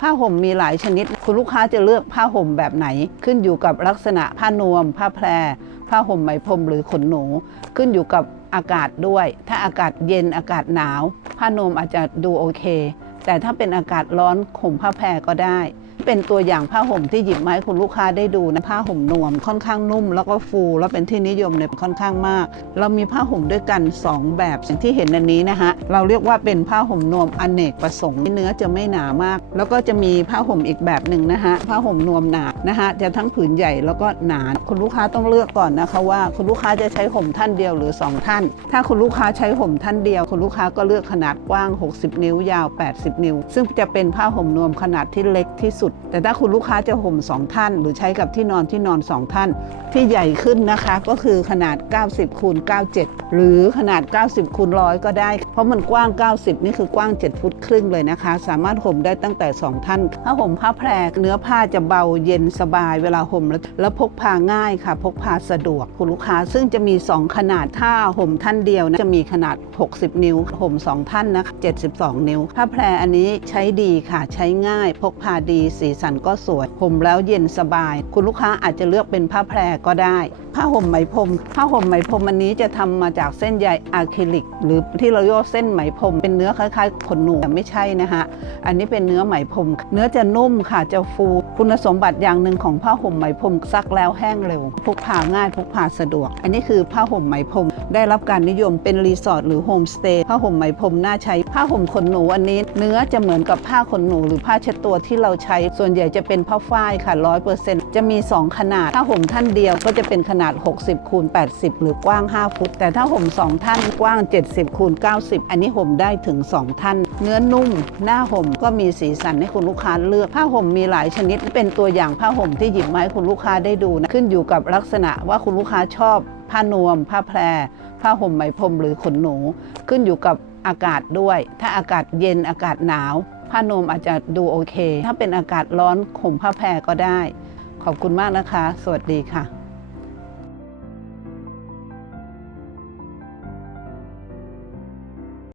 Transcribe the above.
ผ้าห่มมีหลายชนิด คุณลูกค้าจะเลือกผ้าห่มแบบไหน ขึ้นอยู่กับลักษณะผ้านวม ผ้าแพร ผ้าห่มไหมพรมหรือขนหนู ขึ้นอยู่กับอากาศด้วย ถ้าอากาศเย็นอากาศหนาว ผ้านวมอาจจะดูโอเค แต่ถ้าเป็นอากาศร้อนห่มผ้าแพรก็ได้ เป็นตัวอย่างผ้าห่มที่หยิบมาให้คุณลูกค้าได้ดูนะผ้าห่มนวมค่อนข้างนุ่ม แล้วก็ฟู แล้วเป็นที่นิยมเนี่ยค่อนข้างมาก เรามีผ้าห่มด้วยกัน 2 แบบอย่างที่เห็นอันนี้นะฮะเราเรียกว่าเป็นผ้าห่มนวมอเนกประสงค์เนื้อจะไม่หนามาก แล้วก็จะมีผ้าห่มอีกแบบหนึ่งนะฮะผ้าห่มนวมหนานะฮะจะทั้งผืนใหญ่แล้วก็หนาคุณลูกค้าต้องเลือกก่อนนะคะว่าคุณลูกค้าจะใช้ห่มท่านเดียวหรือ 2 ท่าน ถ้าคุณลูกค้าใช้ห่มท่านเดียว คุณลูกค้าก็เลือกขนาดกว้าง 60 นิ้ว ยาว 80 นิ้ว ซึ่งจะเป็นผ้าห่มนวมขนาดที่เล็กที่สุดแต่ถ้าคุณลูกค้าจะห่ม 2 ท่าน หรือใช้กับที่นอนที่นอน 2 ท่าน ที่ใหญ่ขึ้นนะคะ ก็คือขนาด 90คูณ97 หรือขนาด 90คูณร้อยก็ได้ เพราะมันกว้าง 90 นี่คือกว้าง 7 ฟุตครึ่งเลยนะคะ สามารถห่มได้ตั้งแต่ 2 ท่าน ถ้าห่มผ้าแพรเนื้อผ้าจะเบาเย็นสบายเวลาห่มแล้วแล้วพกพาง่ายค่ะ พกพาสะดวกคุณลูกค้า ซึ่งจะมี 2 ขนาดถ้าห่มท่านเดียวนะจะมีขนาด 60 นิ้วห่ม 2 ท่านนะคะ72 นิ้วผ้าแพรอันนี้ใช้ดีค่ะใช้ง่าย พกพาดีสีสันก็สวยห่มแล้วเย็นสบาย คุณลูกค้าอาจจะเลือกเป็นผ้าแพรก็ได้ผ้าห่มไหมพรมผ้าห่มไหมพรมอันนี้จะทำมาจากเส้นใยอะคริลิก หรือที่เราเรียกเส้นไหมพรมเป็นเนื้อคล้ายๆขนหนูแต่ไม่ใช่นะคะอันนี้เป็นเนื้อไหมพรมเนื้อจะนุ่มค่ะจะฟู คุณสมบัติอย่างหนึ่งของผ้าห่มไหมพรมซักแล้วแห้งเร็วพกพาง่ายพกพาสะดวก อันนี้คือผ้าห่มไหมพรมได้รับการนิยมเป็นรีสอร์ทหรือโฮมสเตย์ผ้าห่มไหมพรมน่าใช้ผ้าห่มขนหนูอันนี้ เนื้อจะเหมือนกับผ้าขนหนู หรือผ้าเช็ดตัวที่เราใช้ส่วนใหญ่จะเป็นผ้าฝ้ายค่ะร้อยเปอร์เซ็นต์จะมี 2 ขนาดถ้าห่มท่านเดียวก็จะเป็นขนาด 60 คูณ 80 หรือกว้าง 5 ฟุต แต่ถ้าห่ม 2 ท่านกว้าง 70 คูณ 90 อันนี้ห่มได้ถึง 2 ท่าน เนื้อนุ่ม หน้าห่มก็มีสีสันให้คุณลูกค้าเลือก ผ้าห่มมีหลายชนิด เป็นตัวอย่างผ้าห่มที่หยิบมาให้คุณลูกค้าได้ดูนะ ขึ้นอยู่กับลักษณะว่าคุณลูกค้าชอบ ผ้านวม ผ้าแพร ผ้าห่มไหมพรมหรือขนหนู ขึ้นอยู่กับอากาศด้วย ถ้าอากาศเย็น อากาศหนาว ผ้านวมอาจจะดูโอเค ถ้าเป็นอากาศร้อนห่มผ้าแพรก็ได้ ขอบคุณมากนะคะ สวัสดีค่ะ